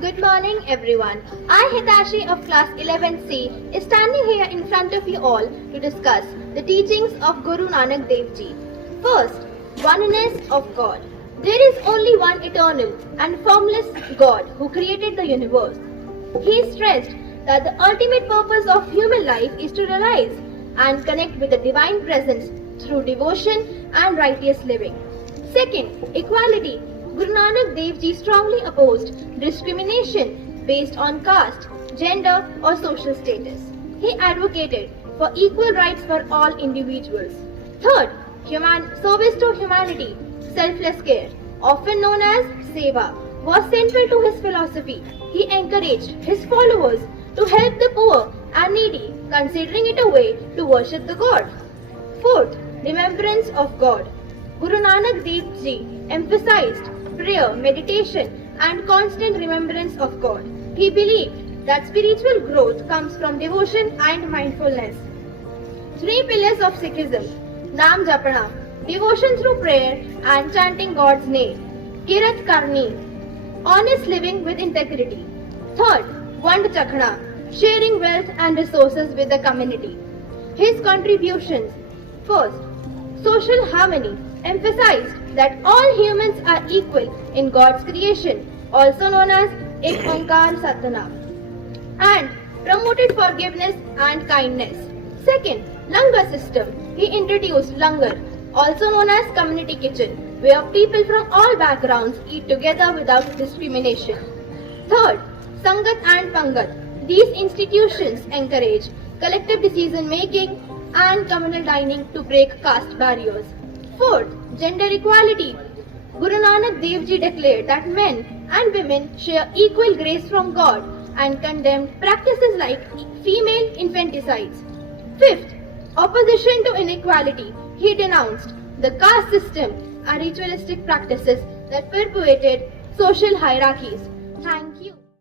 Good morning everyone. I, Hitashi of class 11C, is standing here in front of you all to discuss the teachings of Guru Nanak Dev Ji. First, oneness of God. There is only one eternal and formless God who created the universe. He stressed that the ultimate purpose of human life is to realize and connect with the divine presence through devotion and righteous living. Second, equality. Guru Nanak Dev Ji strongly opposed discrimination based on caste, gender or social status. He advocated for equal rights for all individuals. Third, service to humanity, selfless care, often known as Seva, was central to his philosophy. He encouraged his followers to help the poor and needy, considering it a way to worship the God. Fourth, remembrance of God. Guru Nanak Dev Ji emphasized prayer, meditation and constant remembrance of God. He believed that spiritual growth comes from devotion and mindfulness. Three pillars of Sikhism: Naam Japana, devotion through prayer and chanting God's name; Kirat Karni, honest living with integrity; third, Vand Chakhna, sharing wealth and resources with the community. His contributions: first, social harmony, emphasized that all humans are equal in God's creation, also known as Ek Onkar Satnam, and promoted forgiveness and kindness. Second, Langar system. He introduced Langar, also known as community kitchen, where people from all backgrounds eat together without discrimination. Third, Sangat and Pangat. These institutions encourage collective decision making and communal dining to break caste barriers. Fourth, gender equality. Guru Nanak Dev Ji declared that men and women share equal grace from God and condemned practices like female infanticides. Fifth, opposition to inequality. He denounced the caste system and ritualistic practices that perpetuated social hierarchies. Thank you.